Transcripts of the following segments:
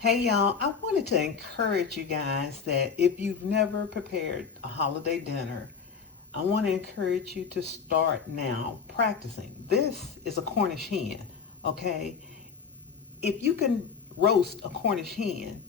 Hey y'all, I wanted to encourage you guys that if you've never prepared a holiday dinner, I want to encourage you to start now practicing. This is a Cornish hen, okay? If you can roast a Cornish hen,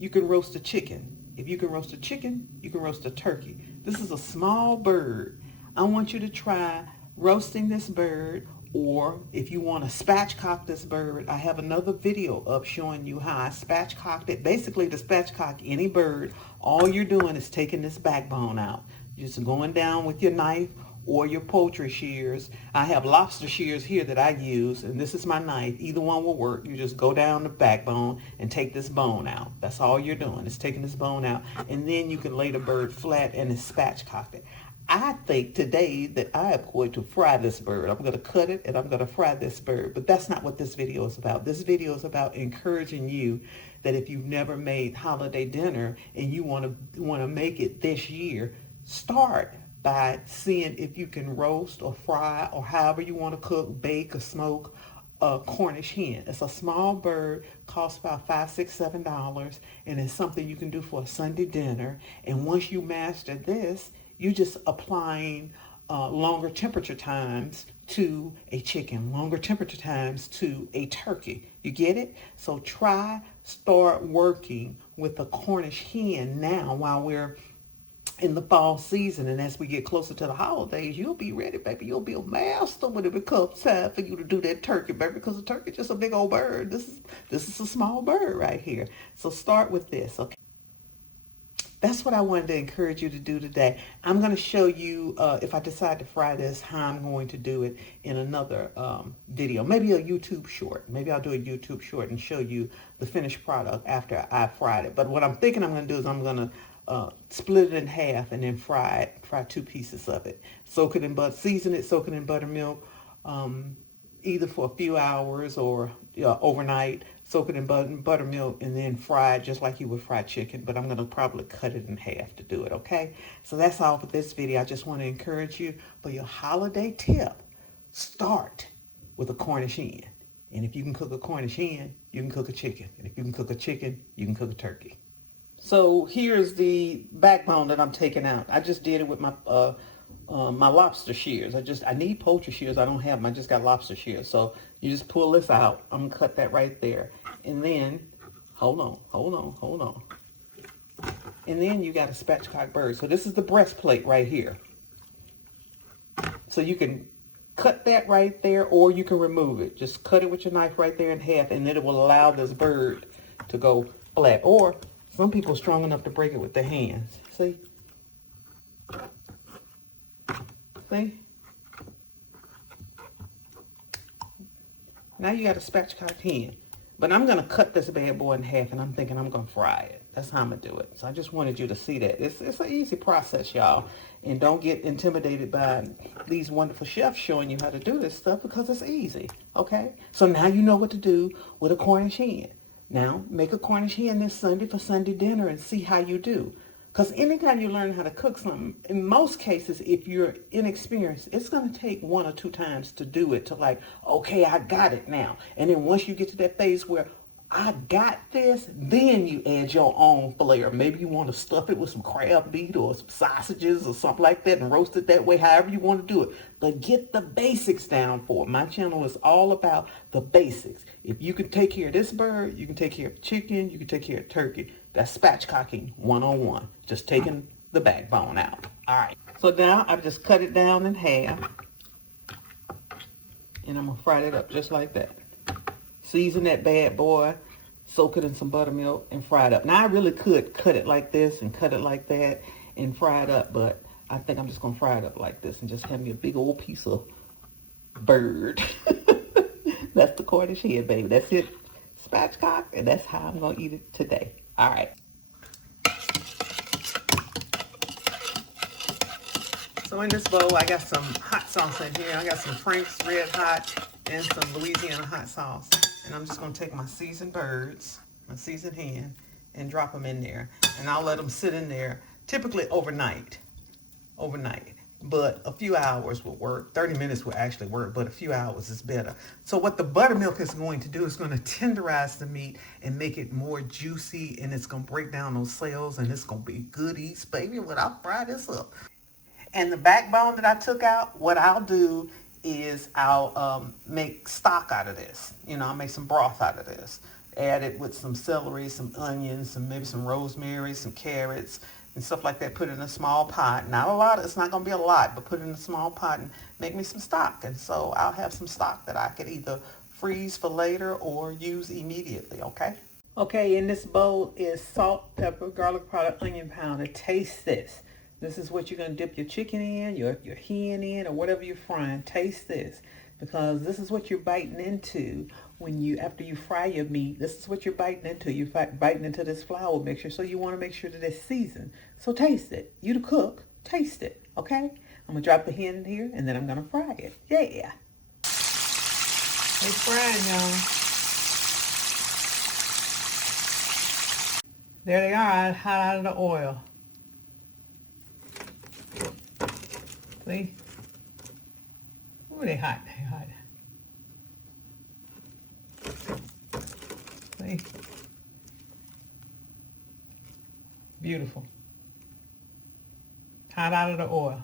you can roast a chicken. If you can roast a chicken, you can roast a turkey. This is a small bird. I want you to try roasting this bird, or if you want to spatchcock this bird, I have another video up showing you how I spatchcocked it. Basically, to spatchcock any bird, all you're doing is taking this backbone out. You're just going down with your knife or your poultry shears. I have lobster shears here that I use, and this is my knife. Either one will work. You just go down the backbone and take this bone out. That's all you're doing, is taking this bone out, and then you can lay the bird flat and it's spatchcocked it. I think today that I am going to fry this bird. I'm going to cut it and I'm going to fry this bird. But that's not what this video is about. This video is about encouraging you that if you've never made holiday dinner and you want to make it this year, start by seeing if you can roast or fry or however you want to cook, bake or smoke a Cornish hen. It's a small bird, costs about $5, $6, $7, and it's something you can do for a Sunday dinner. And once you master this, you just applying longer temperature times to a chicken, longer temperature times to a turkey. You get it? So start working with a Cornish hen now while we're in the fall season, and as we get closer to the holidays, you'll be ready, baby. You'll be a master when it becomes time for you to do that turkey, baby, because a turkey is just a big old bird. This is a small bird right here. So start with this, okay? That's what I wanted to encourage you to do today. I'm going to show you, if I decide to fry this, how I'm going to do it in another video. Maybe a YouTube short. Maybe I'll do a YouTube short and show you the finished product after I fried it. But what I'm thinking I'm going to do is I'm going to split it in half and then fry two pieces of it. Season it, soak it in buttermilk, either for a few hours or overnight. Soak it in buttermilk and then fry it just like you would fry chicken. But I'm going to probably cut it in half to do it, okay? So that's all for this video. I just want to encourage you for your holiday tip. Start with a Cornish hen. And if you can cook a Cornish hen, you can cook a chicken. And if you can cook a chicken, you can cook a turkey. So here's the backbone that I'm taking out. I just did it with my my lobster shears. I need poultry shears. I don't have them. I just got lobster shears. So you just pull this out. I'm gonna cut that right there. And then, hold on. And then you got a spatchcock bird. So this is the breastplate right here. So you can cut that right there, or you can remove it. Just cut it with your knife right there in half, and then it will allow this bird to go flat. Or some people are strong enough to break it with their hands. See? See? Now you got a spatchcock hen. But I'm going to cut this bad boy in half, and I'm thinking I'm going to fry it. That's how I'm going to do it. So I just wanted you to see that. It's an easy process, y'all. And don't get intimidated by these wonderful chefs showing you how to do this stuff, because it's easy. Okay? So now you know what to do with a Cornish hen. Now, make a Cornish hen this Sunday for Sunday dinner and see how you do. Because anytime you learn how to cook something, in most cases, if you're inexperienced, it's going to take 1 or 2 times to do it, to like, okay, I got it now. And then once you get to that phase where I got this, then you add your own flair. Maybe you want to stuff it with some crab meat or some sausages or something like that and roast it that way, however you want to do it. But get the basics down for it. My channel is all about the basics. If you can take care of this bird, you can take care of chicken, you can take care of turkey. That's spatchcocking 101. Just taking the backbone out. All right. So now I've just cut it down in half. And I'm going to fry it up just like that. Season that bad boy, soak it in some buttermilk, and fry it up. Now, I really could cut it like this and cut it like that and fry it up, but I think I'm just going to fry it up like this and just have me a big old piece of bird. That's the Cornish hen, baby. That's it. Spatchcock, and that's how I'm going to eat it today. All right. So in this bowl, I got some hot sauce in here. I got some Frank's Red Hot and some Louisiana hot sauce. And I'm just going to take my seasoned birds, my seasoned hen, and drop them in there. And I'll let them sit in there, typically overnight. but a few hours will work. 30 minutes will actually work, but a few hours is better. So what the buttermilk is going to do is going to tenderize the meat and make it more juicy, and it's going to break down those cells, and it's going to be good eats, baby, when I fry this up. And the backbone that I took out, what I'll do is I'll make stock out of this. You know, I'll make some broth out of this. Add it with some celery, some onions, some maybe some rosemary, some carrots, and stuff like that. Put it in a small pot. Not a lot. It's not going to be a lot, but put it in a small pot and make me some stock. And so I'll have some stock that I could either freeze for later or use immediately, okay? Okay, in this bowl is salt, pepper, garlic powder, onion powder. Taste this. This is what you're going to dip your chicken in, your hen in, or whatever you're frying. Taste this, because this is what you're biting into when you, after you fry your meat. This is what you're biting into. You're biting into this flour mixture, so you want to make sure that it's seasoned. So taste it. You the cook, taste it, okay? I'm going to drop the hen in here, and then I'm going to fry it. Yeah. It's frying, y'all. There they are, hot out of the oil. See? Ooh, they hot, See? Beautiful. Hot out of the oil.